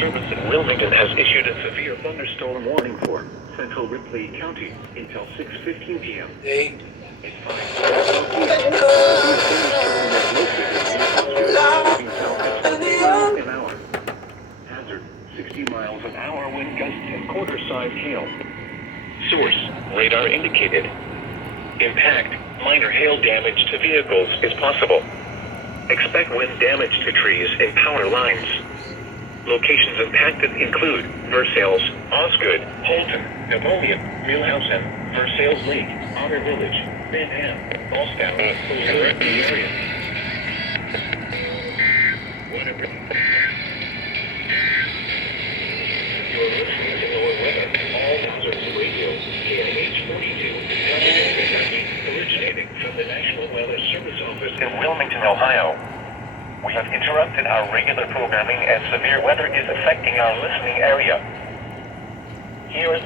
Service in Wilmington has issued a severe thunderstorm warning for central Ripley County until 6:15 p.m. Hey. It's 5:12 p.m. The thunderstorm is located moving south at 20 miles an hour. Hazard, 60 miles an hour wind gusts and quarter-size hail. Source, radar indicated. Impact, minor hail damage to vehicles is possible. Expect wind damage to trees and power lines. Locations impacted include Versailles, Osgood, Holton, Napoleon, Millhausen, Versailles Lake, Otter Village, Van Ham, Ballstown, and the area. Whatever. You're listening to NOAA weather. All hazards radio. KIH 42. Originating from the National Weather Service Office in Wilmington, Ohio. We have interrupted our regular programming as severe weather is affecting our listening area. Here is